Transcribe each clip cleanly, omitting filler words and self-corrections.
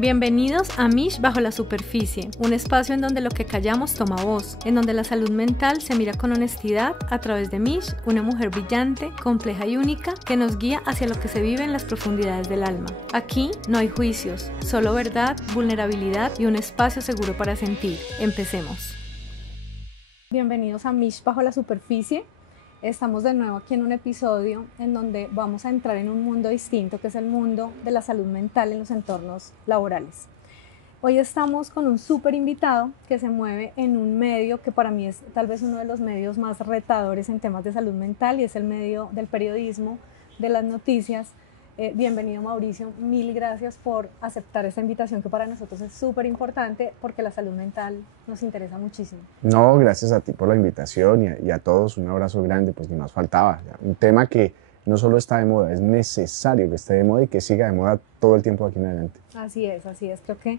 Bienvenidos a Mish Bajo la Superficie, un espacio en donde lo que callamos toma voz, en donde la salud mental se mira con honestidad a través de Mish, una mujer brillante, compleja y única que nos guía hacia lo que se vive en las profundidades del alma. Aquí no hay juicios, solo verdad, vulnerabilidad y un espacio seguro para sentir. Empecemos. Bienvenidos a Mish Bajo la Superficie. Estamos de nuevo aquí en un episodio en donde vamos a entrar en un mundo distinto, que es el mundo de la salud mental en los entornos laborales. Hoy estamos con un súper invitado que se mueve en un medio que para mí es tal vez uno de los medios más retadores en temas de salud mental, y es el medio del periodismo, de las noticias. Bienvenido, Mauricio, mil gracias por aceptar esta invitación que para nosotros es súper importante porque la salud mental nos interesa muchísimo. No, gracias a ti por la invitación y a todos un abrazo grande, pues ni más faltaba. Un tema que no solo está de moda, es necesario que esté de moda y que siga de moda todo el tiempo de aquí en adelante. Así es, creo que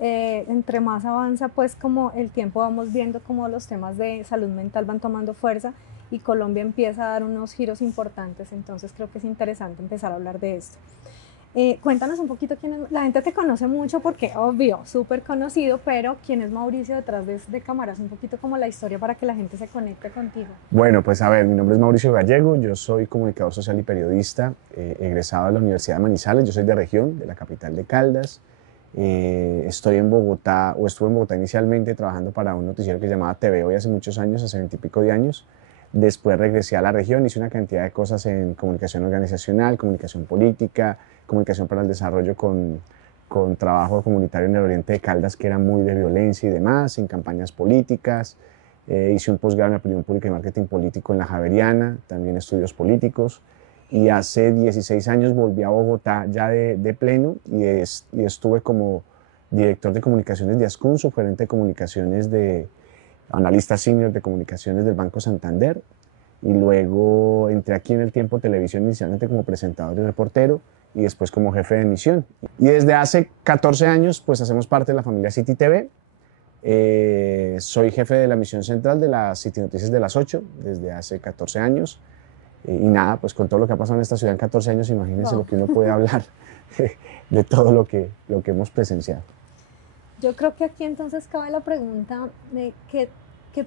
entre más avanza pues como el tiempo vamos viendo como los temas de salud mental van tomando fuerza y Colombia empieza a dar unos giros importantes, entonces creo que es interesante empezar a hablar de esto. Cuéntanos un poquito quién es. La gente te conoce mucho porque, obvio, súper conocido, pero ¿quién es Mauricio detrás de cámaras? Un poquito como la historia para que la gente se conecte contigo. Bueno, pues a ver, mi nombre es Mauricio Gallego, yo soy comunicador social y periodista, egresado de la Universidad de Manizales, yo soy de región, de la capital de Caldas. Estoy en Bogotá, o estuve en Bogotá inicialmente trabajando para un noticiero que se llamaba TV Hoy hace muchos años, hace 20 y pico de años. Después regresé a la región, hice una cantidad de cosas en comunicación organizacional, comunicación política, comunicación para el desarrollo con trabajo comunitario en el oriente de Caldas, que era muy de violencia y demás, en campañas políticas. Hice un posgrado en opinión pública y marketing político en la Javeriana, también estudios políticos. Y hace 16 años volví a Bogotá ya de pleno y estuve como director de comunicaciones de Ascunso, gerente de comunicaciones analista senior de comunicaciones del Banco Santander, y luego entré aquí en El Tiempo Televisión inicialmente como presentador y reportero y después como jefe de emisión. Y desde hace 14 años pues hacemos parte de la familia City TV. Soy jefe de la misión central de las City Noticias de las 8 desde hace 14 años. Y nada, pues con todo lo que ha pasado en esta ciudad en 14 años, imagínense lo que uno puede hablar de todo lo que hemos presenciado. Yo creo que aquí entonces cabe la pregunta de qué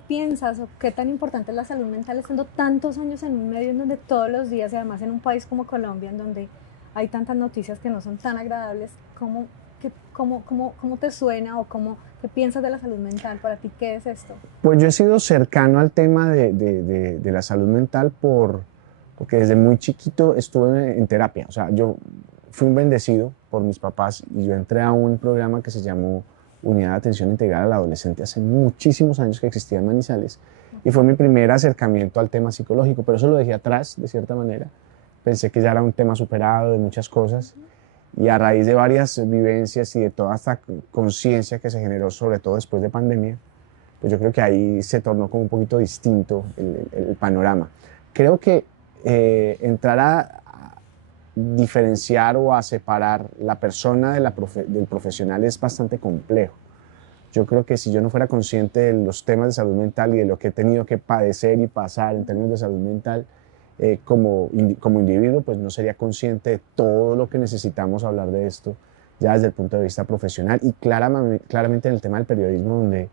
piensas o qué tan importante es la salud mental estando tantos años en un medio en donde todos los días, y además en un país como Colombia, en donde hay tantas noticias que no son tan agradables. ¿Cómo te suena o qué piensas de la salud mental? Para ti, ¿qué es esto? Pues yo he sido cercano al tema de la salud mental porque desde muy chiquito estuve en terapia. O sea, yo fui un bendecido por mis papás y yo entré a un programa que se llamó Unidad de Atención Integral al Adolescente hace muchísimos años, que existía en Manizales, y fue mi primer acercamiento al tema psicológico, pero eso lo dejé atrás de cierta manera. Pensé que ya era un tema superado de muchas cosas, y a raíz de varias vivencias y de toda esta conciencia que se generó, sobre todo después de pandemia, pues yo creo que ahí se tornó como un poquito distinto el panorama. Creo que entrar a diferenciar o a separar la persona del profesional es bastante complejo. Yo creo que si yo no fuera consciente de los temas de salud mental y de lo que he tenido que padecer y pasar en términos de salud mental como individuo, pues no sería consciente de todo lo que necesitamos hablar de esto ya desde el punto de vista profesional y claramente en el tema del periodismo, donde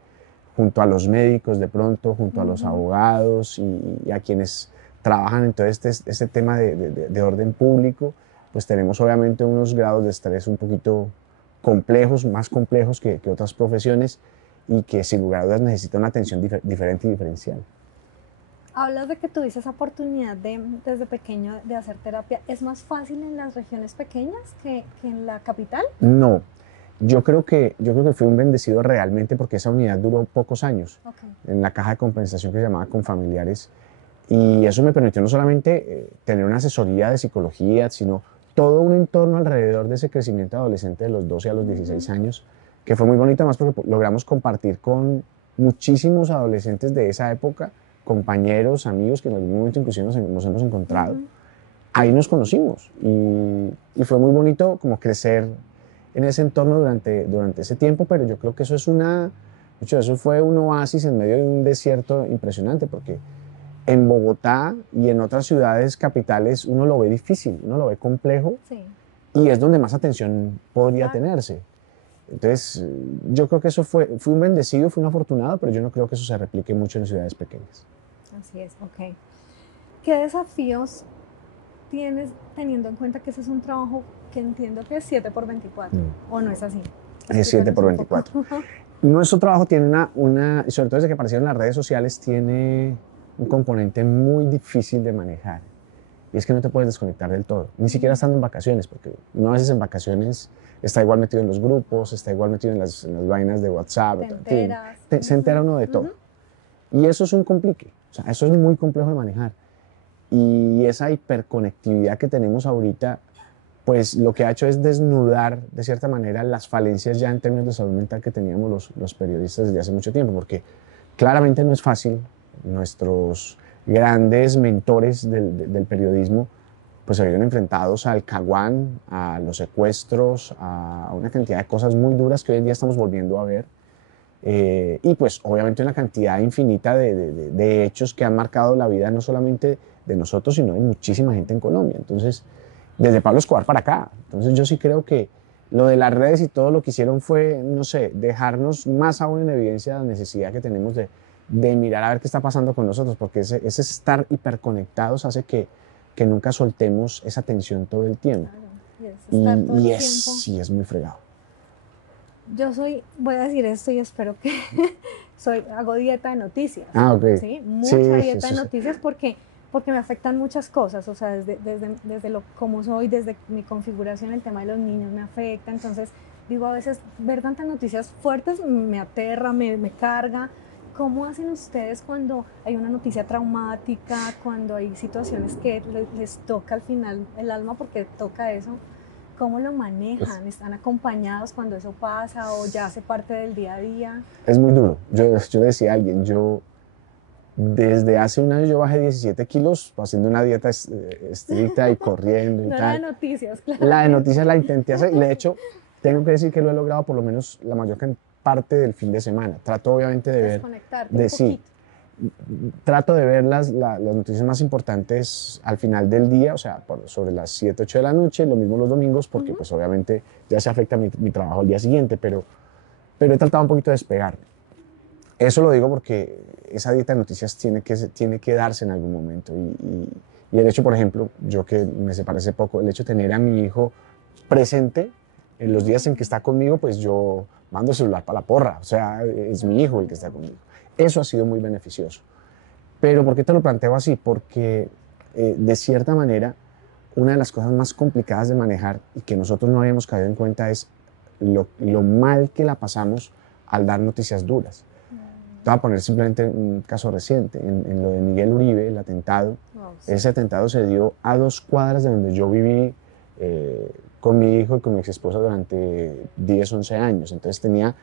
junto a los médicos de pronto, junto a los abogados y a quienes trabajan en todo este tema de orden público, pues tenemos obviamente unos grados de estrés un poquito complejos, más complejos que otras profesiones, y que sin lugar a dudas necesitan una atención diferente y diferencial. Hablas de que tuviste esa oportunidad desde pequeño de hacer terapia. ¿Es más fácil en las regiones pequeñas que en la capital? No, yo creo que fui un bendecido realmente porque esa unidad duró pocos años, en la caja de compensación que se llamaba Confamiliares. Y eso me permitió no solamente tener una asesoría de psicología, sino todo un entorno alrededor de ese crecimiento adolescente de los 12 a los 16 años, que fue muy bonito además porque logramos compartir con muchísimos adolescentes de esa época, compañeros, amigos que en algún momento inclusive nos hemos encontrado. Ahí nos conocimos y fue muy bonito como crecer en ese entorno durante ese tiempo, pero yo creo que eso fue un oasis en medio de un desierto impresionante, porque en Bogotá y en otras ciudades capitales uno lo ve difícil, uno lo ve complejo, sí, y es donde más atención podría tenerse. Entonces, yo creo que eso fui un bendecido, fui un afortunado, pero yo no creo que eso se replique mucho en ciudades pequeñas. Así es, ok. ¿Qué desafíos tienes teniendo en cuenta que ese es un trabajo que entiendo que es 7 por 24? ¿O no es así? Es 7 por 24. Nuestro trabajo tiene sobre todo desde que aparecieron las redes sociales, tiene un componente muy difícil de manejar. Y es que no te puedes desconectar del todo, ni siquiera estando en vacaciones, porque uno a veces en vacaciones está igual metido en los grupos, está igual metido en las vainas de WhatsApp. Se entera uno de todo. Y eso es un complique, o sea, eso es muy complejo de manejar. Y esa hiperconectividad que tenemos ahorita, pues lo que ha hecho es desnudar de cierta manera las falencias ya en términos de salud mental que teníamos los periodistas desde hace mucho tiempo, porque claramente no es fácil. Nuestros grandes mentores del periodismo pues se vieron enfrentados al caguán, a los secuestros, a una cantidad de cosas muy duras que hoy en día estamos volviendo a ver. Y pues obviamente una cantidad infinita de hechos que han marcado la vida no solamente de nosotros, sino de muchísima gente en Colombia. Entonces, desde Pablo Escobar para acá. Entonces yo sí creo que lo de las redes y todo lo que hicieron fue, no sé, dejarnos más aún en evidencia la necesidad que tenemos de mirar a ver qué está pasando con nosotros, porque ese estar hiperconectados hace que nunca soltemos esa tensión todo el tiempo. Claro, y sí, es muy fregado. Yo voy a decir esto y espero que hago dieta de noticias. Ok. ¿Sí? Mucha dieta de noticias porque me afectan muchas cosas, o sea, desde cómo soy, desde mi configuración, el tema de los niños me afecta. Entonces, digo, a veces ver tantas noticias fuertes me aterra, me carga. ¿Cómo hacen ustedes cuando hay una noticia traumática, cuando hay situaciones que les toca al final el alma porque toca eso? ¿Cómo lo manejan? ¿Están acompañados cuando eso pasa o ya hace parte del día a día? Es muy duro. Yo le decía a alguien, desde hace un año yo bajé 17 kilos haciendo una dieta estricta y corriendo y no tal. La de noticias, claro. La de noticias la intenté hacer y de hecho tengo que decir que lo he logrado por lo menos la mayor parte del fin de semana. Trato obviamente de ver... Sí, trato de ver las noticias más importantes al final del día, o sea, sobre las 7, 8 de la noche, lo mismo los domingos, porque pues obviamente ya se afecta mi trabajo al día siguiente, pero he tratado un poquito de despegarme. Eso lo digo porque esa dieta de noticias tiene que darse en algún momento. Y el hecho, por ejemplo, yo que me separé hace poco, el hecho de tener a mi hijo presente en los días en que está conmigo, pues yo mando el celular para la porra, o sea, es mi hijo el que está conmigo. Eso ha sido muy beneficioso. Pero ¿por qué te lo planteo así? Porque de cierta manera, una de las cosas más complicadas de manejar y que nosotros no habíamos caído en cuenta es lo mal que la pasamos al dar noticias duras. Te voy a poner simplemente un caso reciente, en lo de Miguel Uribe, el atentado. Sí. Ese atentado se dio a 2 cuadras de donde yo viví con mi hijo y con mi ex esposa durante 10, 11 años. Entonces tenía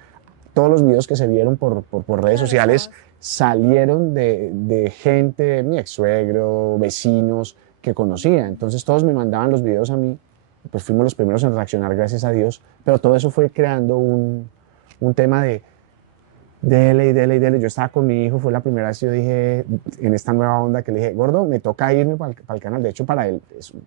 todos los videos que se vieron por redes sociales, salieron de gente, mi ex suegro, vecinos que conocía. Entonces todos me mandaban los videos a mí, pues fuimos los primeros en reaccionar, gracias a Dios. Pero todo eso fue creando un tema de dele y dele y dele. Yo estaba con mi hijo, fue la primera vez que yo dije, en esta nueva onda, que le dije, gordo, me toca irme para el canal. De hecho, para él,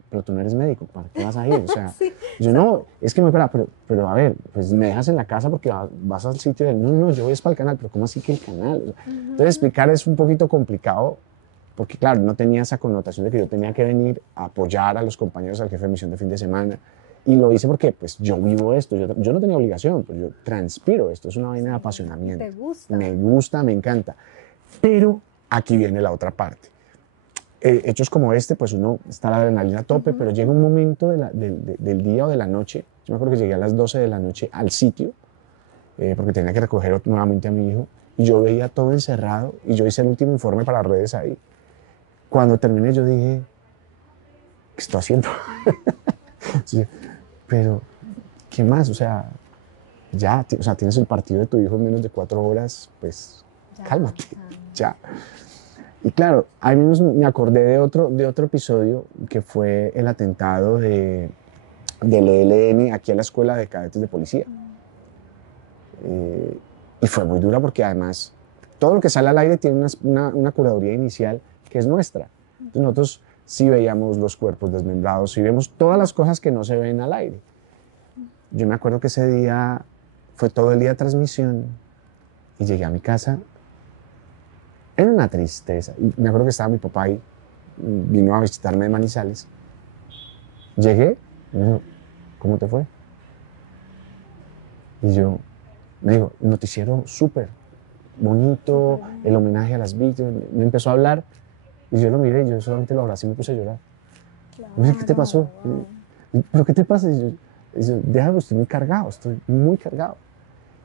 pero tú no eres médico, ¿para qué vas a ir? O sea, sí, yo no, es que me espera, pero a ver, pues me dejas en la casa porque vas al sitio de él. No, yo voy para el canal, pero ¿cómo así que el canal? O sea, entonces, explicar es un poquito complicado, porque claro, no tenía esa connotación de que yo tenía que venir a apoyar a los compañeros al jefe de misión de fin de semana. Y lo hice porque pues, yo vivo esto, yo no tenía obligación, pues yo transpiro esto, es una vaina de apasionamiento. ¿Te gusta? Me gusta, me encanta. Pero aquí viene la otra parte. Hechos como este, pues uno está la adrenalina a tope, pero llega un momento del día o de la noche, yo me acuerdo que llegué a las 12 de la noche al sitio, porque tenía que recoger nuevamente a mi hijo, y yo veía todo encerrado, y yo hice el último informe para redes ahí. Cuando terminé yo dije, ¿qué estoy haciendo? Sí, pero, ¿qué más? O sea, ya, o sea, tienes el partido de tu hijo en menos de 4 horas, pues cálmate, ya. Y claro, ahí mismo me acordé de otro episodio que fue el atentado del ELN aquí a la Escuela de Cadetes de Policía. Y fue muy dura porque además todo lo que sale al aire tiene una curaduría inicial que es nuestra. Entonces nosotros sí veíamos los cuerpos desmembrados, sí vemos todas las cosas que no se ven al aire. Yo me acuerdo que ese día fue todo el día de transmisión y llegué a mi casa en una tristeza. Y me acuerdo que estaba mi papá ahí, vino a visitarme de Manizales. Llegué y me dijo, ¿cómo te fue? Y yo, me dijo, el noticiero súper bonito, el homenaje a las víctimas. Me empezó a hablar y yo lo miré y yo solamente lo abracé y me puse a llorar. Claro. Me dice, ¿qué te pasó? ¿Pero qué te pasa? Y yo, déjalo, estoy muy cargado.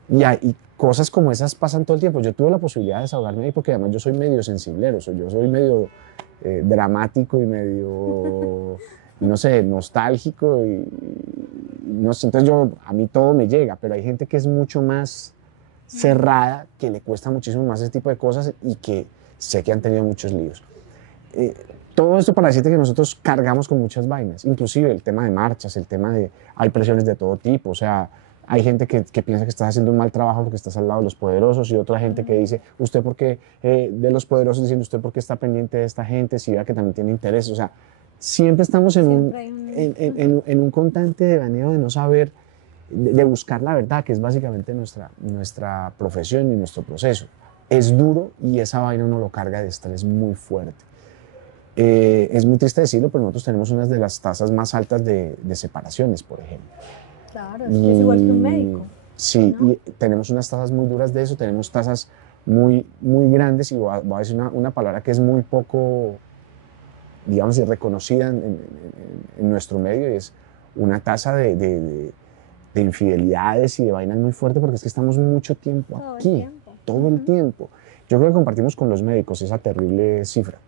Y hay cosas como esas pasan todo el tiempo. Yo tuve la posibilidad de desahogarme ahí porque además yo soy medio sensiblero, yo soy medio dramático y medio, no sé, nostálgico. Y no sé, entonces a mí todo me llega, pero hay gente que es mucho más cerrada, que le cuesta muchísimo más ese tipo de cosas y que sé que han tenido muchos líos. Todo esto para decirte que nosotros cargamos con muchas vainas, inclusive el tema de marchas, el tema de, hay presiones de todo tipo, o sea, hay gente que piensa que estás haciendo un mal trabajo porque estás al lado de los poderosos y otra gente que dice, usted por qué, de los poderosos diciendo, usted por qué está pendiente de esta gente, si vea que también tiene intereses, o sea, siempre estamos en un constante devaneo de no saber, de buscar la verdad, que es básicamente nuestra profesión y nuestro proceso. Es duro y esa vaina uno lo carga de estrés muy fuerte. Es muy triste decirlo, pero nosotros tenemos una de las tasas más altas de separaciones, por ejemplo. Claro, es que es igual que un médico. Sí, ¿no? y tenemos unas tasas muy duras de eso, tenemos tasas muy grandes, y voy a decir una palabra que es muy poco, digamos, reconocida en nuestro medio, y es una tasa de infidelidades y de vainas muy fuerte, porque es que estamos mucho tiempo aquí, todo el tiempo. Yo creo que compartimos con los médicos esa terrible cifra.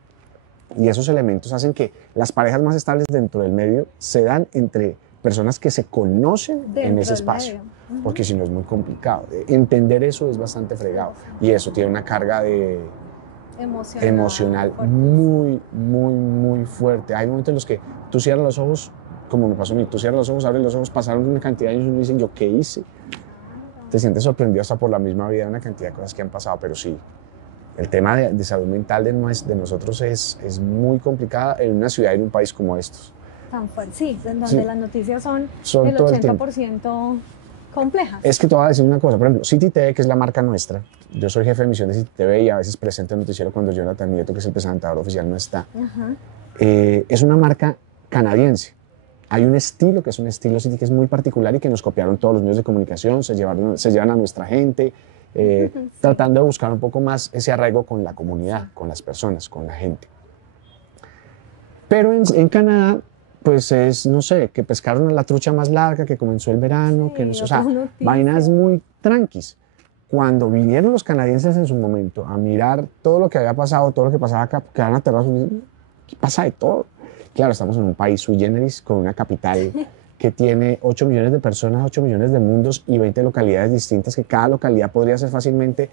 Y esos elementos hacen que las parejas más estables dentro del medio se dan entre personas que se conocen en ese espacio, porque si no es muy complicado. Entender eso es bastante fregado y eso tiene una carga emocional muy fuerte. Hay momentos en los que tú cierras los ojos, como me pasó a mí, tú cierras los ojos, abres los ojos, pasaron una cantidad de años y uno dice, ¿yo qué hice? Te sientes sorprendido hasta por la misma vida de una cantidad de cosas que han pasado, pero sí. El tema de salud mental de nosotros es muy complicada en una ciudad y en un país como estos. Tan fuerte, sí, en donde las noticias son el todo 80% complejas. Es que te voy a decir una cosa, por ejemplo, City TV, que es la marca nuestra, yo soy jefe de emisión de City TV y a veces presento el noticiero cuando Jonathan Nieto, que es el presentador oficial, no está. Es una marca canadiense. Hay un estilo que es un estilo City que es muy particular y que nos copiaron todos los medios de comunicación, se llevan a nuestra gente, tratando de buscar un poco más ese arraigo con la comunidad, con las personas, con la gente. Pero en Canadá, pues es, no sé, que pescaron a la trucha más larga, que comenzó el verano, que no sé, o sea, vainas muy tranquis. Cuando vinieron los canadienses en su momento a mirar todo lo que había pasado, todo lo que pasaba acá, quedaron aterrados y dicen, ¿qué pasa de todo? Claro, estamos en un país sui generis, con una capital que tiene 8 millones de personas, 8 millones de mundos y 20 localidades distintas, que cada localidad podría ser fácilmente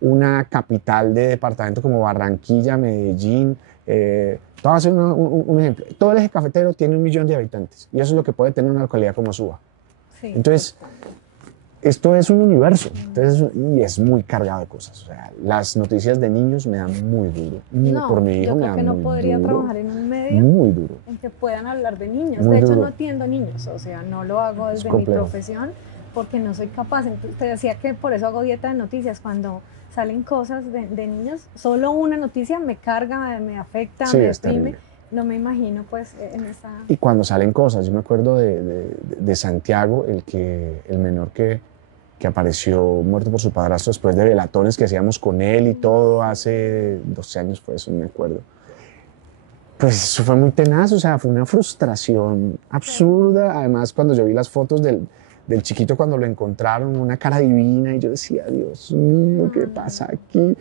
una capital de departamento como Barranquilla, Medellín. Te voy a hacer un ejemplo. Todo el eje cafetero tiene 1 millón de habitantes y eso es lo que puede tener una localidad como Suba. Sí. Entonces, esto es un universo y es muy cargado de cosas. O sea, las noticias de niños me dan muy duro. No, por mi hijo me dan muy duro. yo creo que no podría trabajar en un medio muy duro. en que puedan hablar de niños. Muy de hecho, duro. no atiendo niños, o sea, no lo hago desde mi profesión porque no soy capaz. Entonces, te decía que por eso hago dieta de noticias. Cuando salen cosas de niños, solo una noticia me carga, me afecta, me deprime. No me imagino pues en esa... Y cuando salen cosas, yo me acuerdo de Santiago, el menor que apareció muerto por su padrastro después de velatones que hacíamos con él y todo, hace 12 años fue eso, no me acuerdo. Pues eso fue muy tenaz, o sea, fue una frustración absurda. Además, cuando yo vi las fotos del chiquito cuando lo encontraron, una cara divina, y yo decía, Dios mío, ¿qué pasa aquí?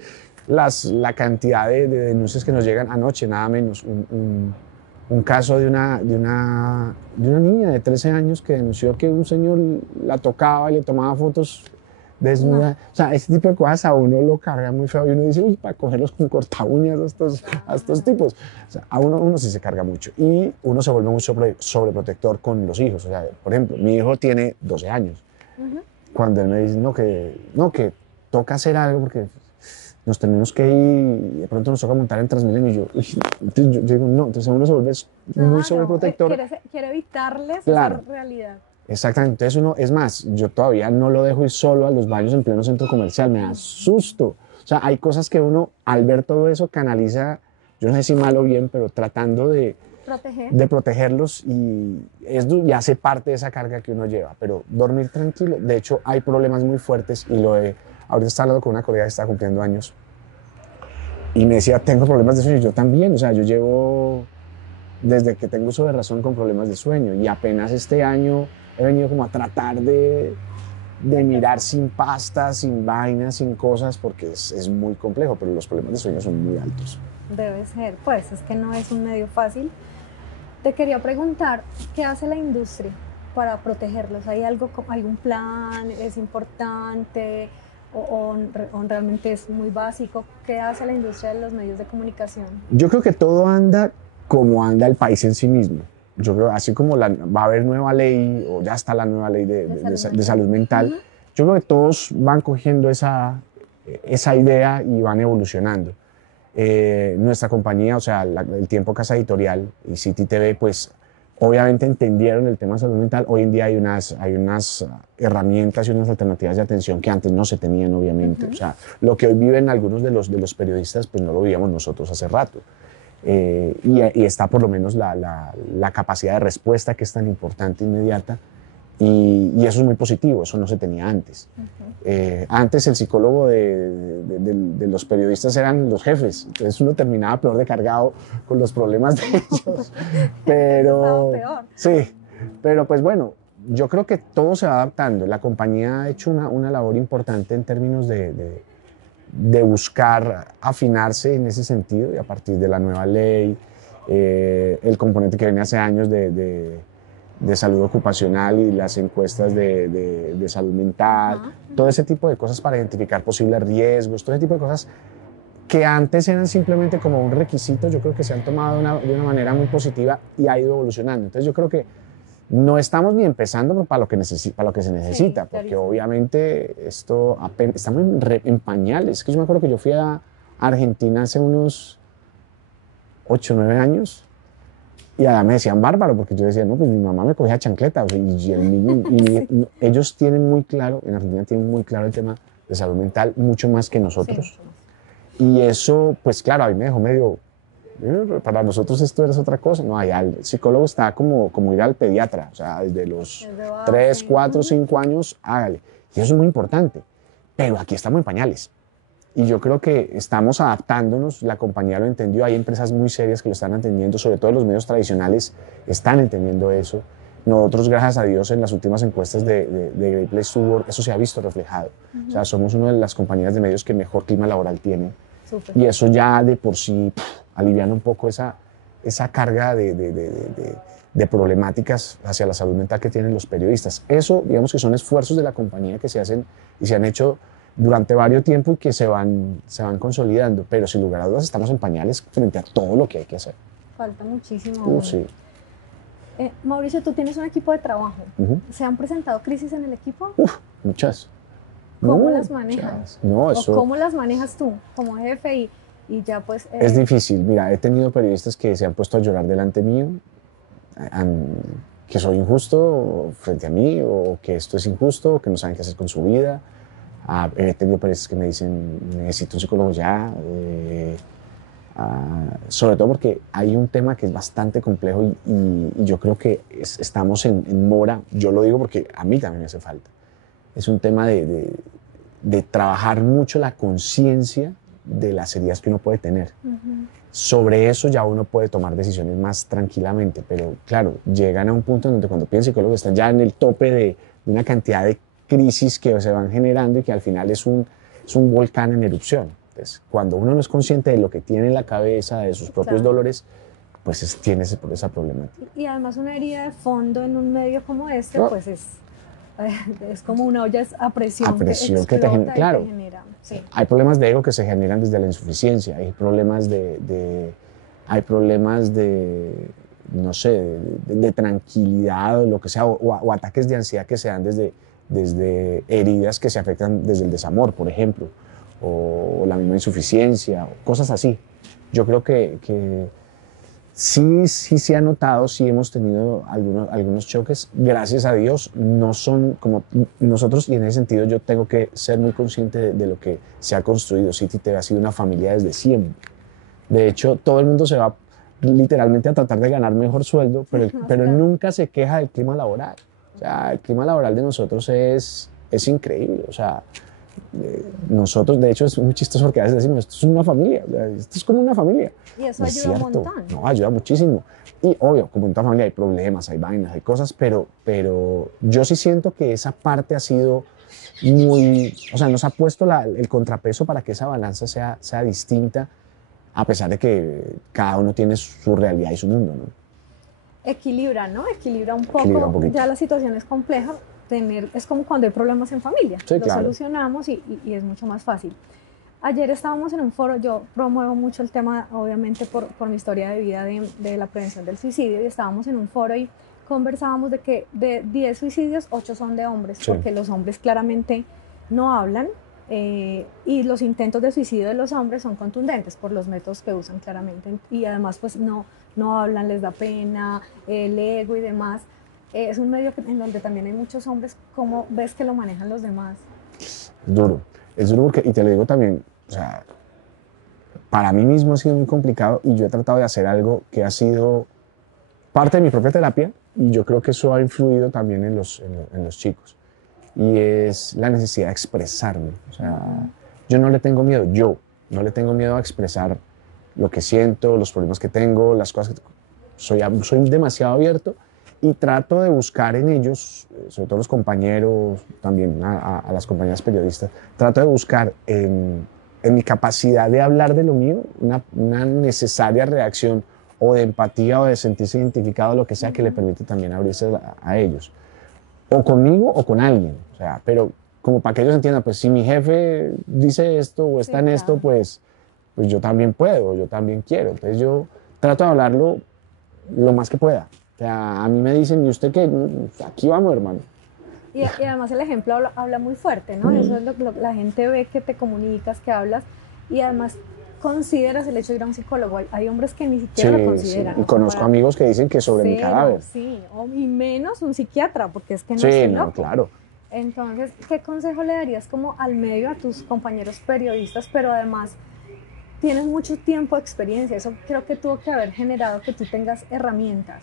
La cantidad de denuncias que nos llegan anoche, nada menos, un caso de una niña de 13 años que denunció que un señor la tocaba y le tomaba fotos desnuda. No. O sea, ese tipo de cosas a uno lo carga muy feo y uno dice, uy, para cogerlos con corta uñas a estos tipos. O sea, a uno sí se carga mucho y uno se vuelve muy sobreprotector con los hijos. O sea, por ejemplo, mi hijo tiene 12 años. Cuando él me dice, no, que toca hacer algo porque nos tenemos que ir y de pronto nos toca montar en Transmilenio y yo digo, no, entonces uno se vuelve muy sobreprotector. Quiere evitarles esa realidad. Exactamente, entonces uno, es más, yo todavía no lo dejo ir solo a los baños en pleno centro comercial, me da susto. O sea, hay cosas que uno al ver todo eso canaliza, yo no sé si mal o bien, pero tratando Proteger. de protegerlos y hace parte de esa carga que uno lleva. Pero dormir tranquilo, de hecho hay problemas muy fuertes y ahorita estaba hablando con una colega que está cumpliendo años y me decía, tengo problemas de sueño, yo también, o sea, yo llevo desde que tengo uso de razón con problemas de sueño y apenas este año he venido como a tratar de mirar sin pasta, sin vainas, sin cosas, porque es muy complejo, pero los problemas de sueño son muy altos. Debe ser, pues es que no es un medio fácil. Te quería preguntar, ¿qué hace la industria para protegerlos? ¿Hay algún plan? ¿Es importante? ¿O realmente es muy básico? ¿Qué hace la industria de los medios de comunicación? Yo creo que todo anda como anda el país en sí mismo. Yo creo, así como va a haber nueva ley, o ya está la nueva ley de salud mental, yo creo que todos van cogiendo esa idea y van evolucionando. Nuestra compañía, o sea, el Tiempo Casa Editorial y City TV, pues obviamente entendieron el tema de salud mental. Hoy en día hay unas herramientas y unas alternativas de atención que antes no se tenían, obviamente. O sea, lo que hoy viven algunos de los periodistas, pues no lo vivíamos nosotros hace rato. Y está por lo menos la capacidad de respuesta que es tan importante, inmediata, y eso es muy positivo, eso no se tenía antes. Antes el psicólogo de los periodistas eran los jefes, entonces uno terminaba peor de cargado con los problemas de ellos. Pero, peor. Sí, pero pues bueno, yo creo que todo se va adaptando. La compañía ha hecho una labor importante en términos de buscar afinarse en ese sentido, y a partir de la nueva ley, el componente que viene hace años de salud ocupacional y las encuestas de salud mental, todo ese tipo de cosas para identificar posibles riesgos, todo ese tipo de cosas que antes eran simplemente como un requisito, yo creo que se han tomado de una manera muy positiva y ha ido evolucionando. Entonces yo creo que no estamos ni empezando para lo que se necesita, sí, porque obviamente esto estamos en pañales. Es que yo me acuerdo que yo fui a Argentina hace unos 8 o 9 años y allá me decían bárbaro, porque yo decía, no, pues mi mamá me cogía chancleta. O sea, sí. Ellos tienen muy claro, en Argentina tienen muy claro el tema de salud mental, mucho más que nosotros. Sí. Y eso, pues claro, a mí me dejó medio... Para nosotros esto era otra cosa. No, allá el psicólogo está como ir al pediatra, o sea, desde los 3, 4, 5 años, hágale. Y eso es muy importante. Pero aquí estamos en pañales. Y yo creo que estamos adaptándonos, la compañía lo entendió, hay empresas muy serias que lo están entendiendo, sobre todo los medios tradicionales están entendiendo eso. Nosotros, gracias a Dios, en las últimas encuestas de Great Place to Work, eso se ha visto reflejado. O sea, somos una de las compañías de medios que mejor clima laboral tiene. Súper. Y eso ya de por sí aliviana un poco esa carga de problemáticas hacia la salud mental que tienen los periodistas. Eso, digamos que son esfuerzos de la compañía que se hacen y se han hecho durante varios tiempos y que se van consolidando, pero sin lugar a dudas estamos en pañales frente a todo lo que hay que hacer. Falta muchísimo. Sí. Mauricio, tú tienes un equipo de trabajo. ¿Se han presentado crisis en el equipo? Muchas. ¿Cómo las manejas? No, eso... ¿O cómo las manejas tú como jefe y ya pues... Es difícil. Mira, he tenido periodistas que se han puesto a llorar delante mío, que soy injusto frente a mí, o que esto es injusto, o que no saben qué hacer con su vida. He tenido periodistas que me dicen, necesito un psicólogo ya. Sobre todo porque hay un tema que es bastante complejo y yo creo que estamos en mora. Yo lo digo porque a mí también me hace falta. Es un tema de trabajar mucho la conciencia de las heridas que uno puede tener. Sobre eso ya uno puede tomar decisiones más tranquilamente, pero claro, llegan a un punto en donde cuando piden psicólogo están ya en el tope de una cantidad de crisis que se van generando y que al final es un volcán en erupción. Entonces, cuando uno no es consciente de lo que tiene en la cabeza, de sus propios dolores, pues tiene esa problemática. Y además una herida de fondo en un medio como este, pues es como una olla a presión. A presión que te genera, claro. Sí. Hay problemas de ego que se generan desde la insuficiencia, hay problemas no sé, de tranquilidad o lo que sea, o ataques de ansiedad que se dan desde heridas que se afectan desde el desamor, por ejemplo, o la misma insuficiencia, o cosas así. Yo creo que sí se ha notado, sí hemos tenido algunos choques. Gracias a Dios no son como nosotros, y en ese sentido yo tengo que ser muy consciente de lo que se ha construido. City TV ha sido una familia desde siempre. De hecho, todo el mundo se va literalmente a tratar de ganar mejor sueldo, pero nunca se queja del clima laboral. O sea, el clima laboral de nosotros es increíble. O sea, nosotros, de hecho, es muy chistoso porque a veces decimos, esto es una familia, esto es como una familia. Y eso ayuda un montón. No, ayuda muchísimo. Y obvio, como en toda familia hay problemas, hay vainas, hay cosas, pero yo sí siento que esa parte ha sido muy, o sea, nos ha puesto el contrapeso para que esa balanza sea distinta, a pesar de que cada uno tiene su realidad y su mundo, ¿no? Equilibra, ¿no? Equilibra un poco. Equilibra un poquito. Ya la situación es compleja. Es como cuando hay problemas en familia. Sí, lo claro. solucionamos y es mucho más fácil. Ayer estábamos en un foro, yo promuevo mucho el tema, obviamente por mi historia de vida de la prevención del suicidio, y estábamos en un foro y conversábamos de que de 10 suicidios, 8 son de hombres, Sí. porque los hombres claramente no hablan, y los intentos de suicidio de los hombres son contundentes por los métodos que usan claramente, y además pues no hablan, les da pena, el ego y demás. Es un medio en donde también hay muchos hombres. ¿Cómo ves que lo manejan los demás? Duro, es duro porque, y te lo digo también, o sea, para mí mismo ha sido muy complicado y yo he tratado de hacer algo que ha sido parte de mi propia terapia y yo creo que eso ha influido también en los chicos, y es la necesidad de expresarme. O sea, yo no le tengo miedo a expresar lo que siento, los problemas que tengo, las cosas que soy demasiado abierto. Y trato de buscar en ellos, sobre todo los compañeros, también a las compañeras periodistas, trato de buscar en mi capacidad de hablar de lo mío una necesaria reacción o de empatía o de sentirse identificado, lo que sea, que le permite también abrirse a ellos. O conmigo o con alguien. O sea, pero como para que ellos entiendan, pues si mi jefe dice esto o está en esto, pues yo también puedo, yo también quiero. Entonces yo trato de hablarlo lo más que pueda. O sea, a mí me dicen, ¿y usted qué? Aquí vamos, hermano. Y además el ejemplo habla muy fuerte, ¿no? Eso es lo que la gente ve, que te comunicas, que hablas, y además consideras el hecho de ir a un psicólogo. Hay hombres que ni siquiera lo consideran. Sí. Y conozco amigos que dicen que sobre mi cadáver. Sí, y menos un psiquiatra, porque es que no estoy loco. Claro. Entonces, ¿qué consejo le darías como al medio, a tus compañeros periodistas, pero además tienes mucho tiempo de experiencia? Eso creo que tuvo que haber generado que tú tengas herramientas.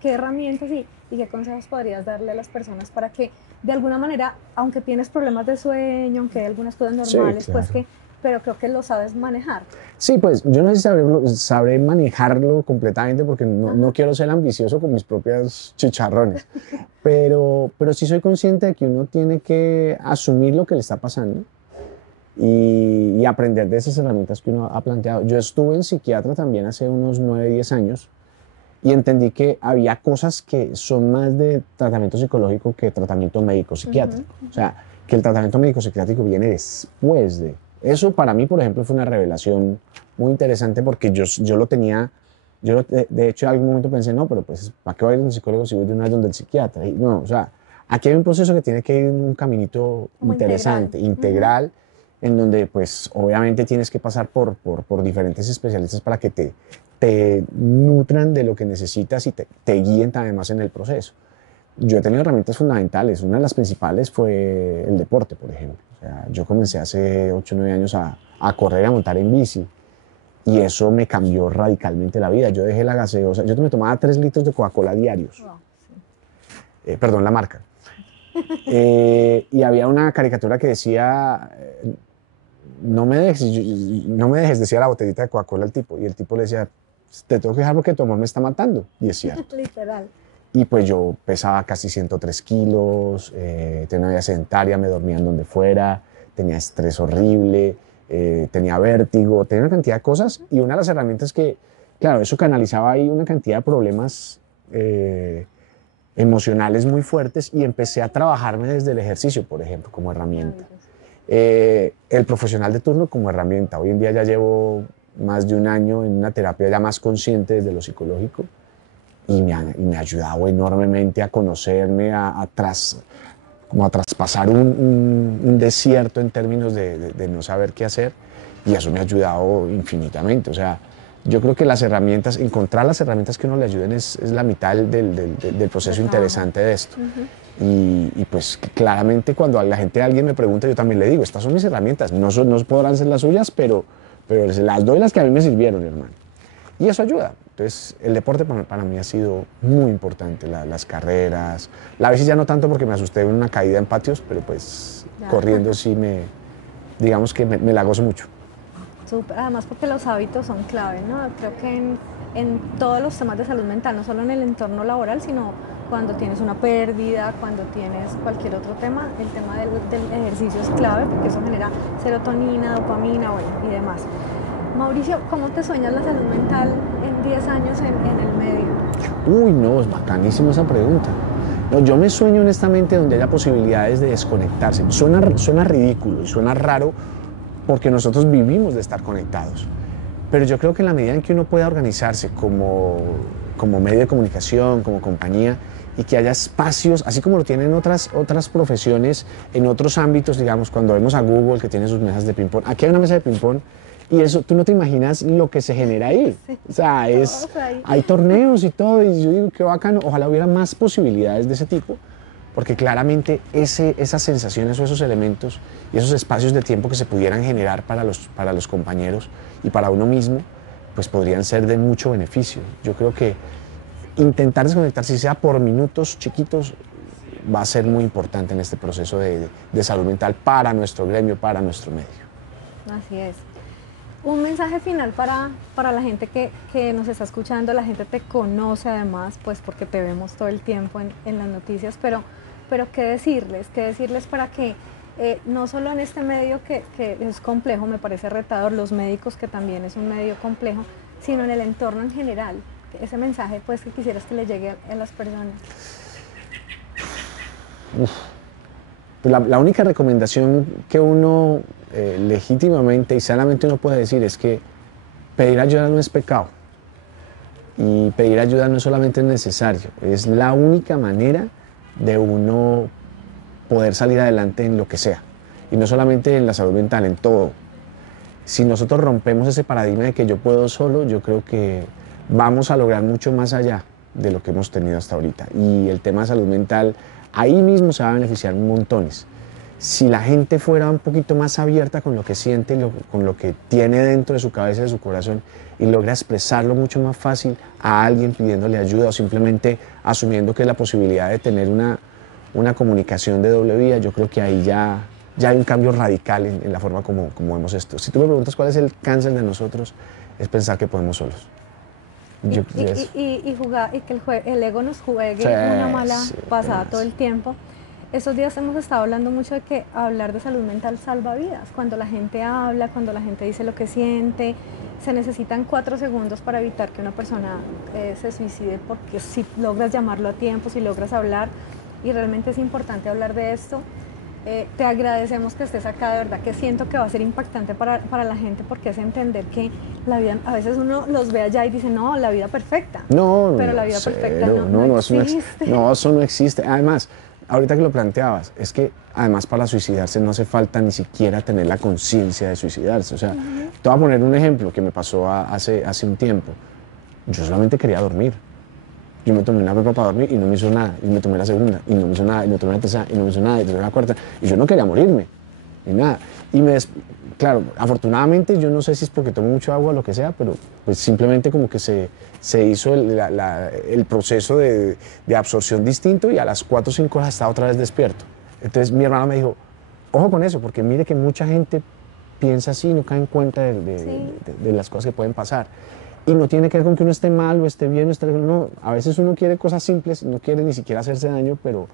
¿Qué herramientas y qué consejos podrías darle a las personas para que de alguna manera, aunque tienes problemas de sueño, aunque hay algunas cosas normales, sí, claro, pues pero creo que lo sabes manejar? Sí, pues yo no sé si sabré manejarlo completamente, porque no quiero ser ambicioso con mis propios chicharrones, pero sí soy consciente de que uno tiene que asumir lo que le está pasando y aprender de esas herramientas que uno ha planteado. Yo estuve en psiquiatra también hace unos 9, 10 años y entendí que había cosas que son más de tratamiento psicológico que tratamiento médico-psiquiátrico. O sea, que el tratamiento médico-psiquiátrico viene después de... Eso para mí, por ejemplo, fue una revelación muy interesante, porque yo lo tenía... de hecho, en algún momento pensé, no, pero pues, ¿para qué voy a ir a un psicólogo si voy de una vez donde el psiquiatra? Y no, o sea, aquí hay un proceso que tiene que ir en un caminito como interesante, integral, en donde, pues, obviamente tienes que pasar por diferentes especialistas para que te nutran de lo que necesitas y te guíen además en el proceso. Yo he tenido herramientas fundamentales. Una de las principales fue el deporte, por ejemplo. O sea, yo comencé hace 8 o 9 años a correr y a montar en bici, y eso me cambió radicalmente la vida. Yo dejé la gaseosa. Yo me tomaba 3 litros de Coca-Cola diarios. Wow, sí. Perdón, la marca. Y había una caricatura que decía... no me dejes, decía la botellita de Coca-Cola al tipo. Y el tipo le decía, te tengo que dejar porque tu amor me está matando. Y es cierto. Literal. Y pues yo pesaba casi 103 kilos, tenía una vida sedentaria, me dormía en donde fuera, tenía estrés horrible, tenía vértigo, tenía una cantidad de cosas. Y una de las herramientas que, claro, eso canalizaba ahí una cantidad de problemas emocionales muy fuertes, y empecé a trabajarme desde el ejercicio, por ejemplo, como herramienta. El profesional de turno como herramienta. Hoy en día ya llevo más de un año en una terapia ya más consciente desde lo psicológico, y me ha ayudado enormemente a conocerme, como a traspasar un desierto en términos de no saber qué hacer, y eso me ha ayudado infinitamente. O sea, yo creo que las herramientas, encontrar las herramientas que uno le ayuden es la mitad del proceso interesante de esto. Y pues claramente cuando a la gente, alguien me pregunta, yo también le digo, estas son mis herramientas, no podrán ser las suyas, pero se las doy las que a mí me sirvieron, hermano. Y eso ayuda. Entonces, el deporte para mí ha sido muy importante, las carreras, la bici ya no tanto porque me asusté en una caída en patios, pero pues corriendo sí digamos que me la gozo mucho. Además porque los hábitos son clave, ¿no? Creo que en todos los temas de salud mental, no solo en el entorno laboral, sino cuando tienes una pérdida, cuando tienes cualquier otro tema, el tema del ejercicio es clave porque eso genera serotonina, dopamina, bueno, y demás. Mauricio, ¿cómo te sueñas la salud mental en 10 años en el medio? Uy, no, es bacanísima esa pregunta. No, yo me sueño honestamente donde haya posibilidades de desconectarse. Suena ridículo y suena raro porque nosotros vivimos de estar conectados. Pero yo creo que en la medida en que uno pueda organizarse como medio de comunicación, como compañía, y que haya espacios, así como lo tienen otras profesiones en otros ámbitos, digamos, cuando vemos a Google que tiene sus mesas de ping-pong. Aquí hay una mesa de ping-pong y eso, tú no te imaginas lo que se genera ahí. Sí, o sea, hay torneos y todo, y yo digo, qué bacano, ojalá hubiera más posibilidades de ese tipo, porque claramente esas sensaciones o esos elementos y esos espacios de tiempo que se pudieran generar para los compañeros y para uno mismo, pues podrían ser de mucho beneficio. Yo creo que intentar desconectarse, si sea por minutos chiquitos, va a ser muy importante en este proceso de salud mental para nuestro gremio, para nuestro medio. Así es. Un mensaje final para la gente que nos está escuchando, la gente te conoce además, pues porque te vemos todo el tiempo en las noticias, pero ¿qué decirles? ¿Qué decirles para que no solo en este medio que es complejo, me parece retador, los médicos que también es un medio complejo, sino en el entorno en general? Ese mensaje pues que quisieras que le llegue a las personas. La única recomendación que uno legítimamente y sanamente uno puede decir es que pedir ayuda no es pecado, y pedir ayuda no solamente es necesario, es la única manera de uno poder salir adelante en lo que sea, y no solamente en la salud mental, en todo. Si nosotros rompemos ese paradigma de que yo puedo solo, yo creo que vamos a lograr mucho más allá de lo que hemos tenido hasta ahorita. Y el tema de salud mental, ahí mismo se va a beneficiar montones. Si la gente fuera un poquito más abierta con lo que siente, con lo que tiene dentro de su cabeza y de su corazón, y logra expresarlo mucho más fácil a alguien pidiéndole ayuda o simplemente asumiendo que es la posibilidad de tener una comunicación de doble vía, yo creo que ahí ya hay un cambio radical en la forma como vemos esto. Si tú me preguntas cuál es el cáncer de nosotros, es pensar que podemos solos. Y que el ego nos juegue una mala pasada todo el tiempo. Estos días hemos estado hablando mucho de que hablar de salud mental salva vidas. Cuando la gente habla, cuando la gente dice lo que siente, se necesitan 4 segundos para evitar que una persona se suicide, porque si logras llamarlo a tiempo, si logras hablar, y realmente es importante hablar de esto. Te agradecemos que estés acá, de verdad que siento que va a ser impactante para la gente, porque es entender que la vida, a veces uno los ve allá y dice, no, la vida perfecta. No, pero la vida perfecta no existe. No, eso no existe. Además, ahorita que lo planteabas, es que además para suicidarse no hace falta ni siquiera tener la conciencia de suicidarse. O sea, te voy a poner un ejemplo que me pasó hace un tiempo. Yo solamente quería dormir. Yo me tomé una pepa para dormir y no me hizo nada. Y me tomé la segunda y no me hizo nada. Y me tomé la tercera y no me hizo nada. Y me tomé la cuarta. Y yo no quería morirme. Ni nada. Y claro, afortunadamente, yo no sé si es porque tomo mucho agua o lo que sea, pero pues simplemente como que se hizo el proceso de absorción distinto, y a las 4 o 5 horas estaba otra vez despierto. Entonces mi hermana me dijo, ojo con eso, porque mire que mucha gente piensa así y no cae en cuenta de las cosas que pueden pasar. Y no tiene que ver con que uno esté mal o esté bien o esté... No, a veces uno quiere cosas simples, no quiere ni siquiera hacerse daño, pero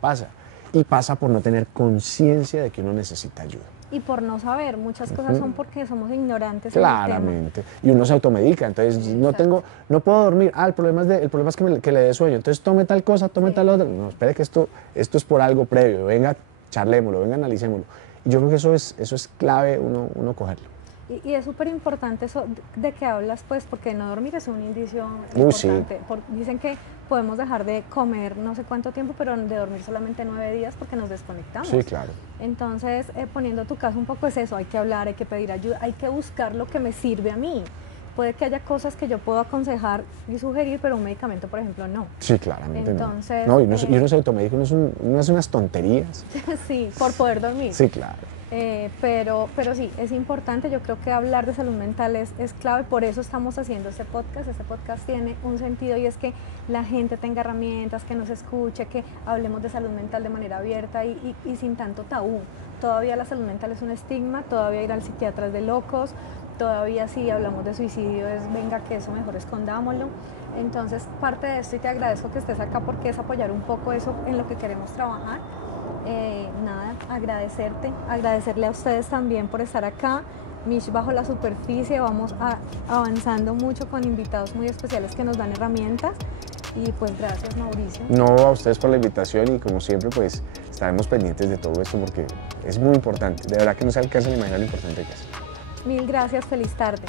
pasa. Y pasa por no tener conciencia de que uno necesita ayuda. Y por no saber, muchas cosas son porque somos ignorantes. Claramente. Y uno se automedica, entonces no puedo dormir. El problema es que le dé sueño. Entonces tome tal cosa, tome tal otra. No, espere que esto es por algo previo. Venga, charlémoslo, venga, analicémoslo. Y yo creo que eso es clave uno cogerlo. Y es súper importante eso de que hablas, pues, porque no dormir es un indicio importante. Sí. Dicen que podemos dejar de comer no sé cuánto tiempo, pero de dormir solamente 9 días porque nos desconectamos. Sí, claro. Entonces, poniendo tu caso un poco es eso, hay que hablar, hay que pedir ayuda, hay que buscar lo que me sirve a mí. puede que haya cosas que yo puedo aconsejar y sugerir, pero un medicamento, por ejemplo, no. Sí, claramente Entonces, no. Y uno se automédico no hace unas tonterías. sí, por poder dormir. Sí, claro. Pero sí, es importante, yo creo que hablar de salud mental es clave, por eso estamos haciendo este podcast tiene un sentido y es que la gente tenga herramientas, que nos escuche, que hablemos de salud mental de manera abierta y sin tanto tabú. Todavía la salud mental es un estigma, todavía ir al psiquiatra es de locos, todavía si hablamos de suicidio es venga que eso mejor escondámoslo. Entonces parte de esto y te agradezco que estés acá porque es apoyar un poco eso en lo que queremos trabajar. Nada, agradecerle a ustedes también por estar acá. Mish Bajo la Superficie, vamos avanzando mucho con invitados muy especiales que nos dan herramientas y pues gracias, Mauricio. No, a ustedes por la invitación y como siempre pues estaremos pendientes de todo esto porque es muy importante, de verdad que no se alcanza a imaginar lo importante que es. Mil gracias, feliz tarde.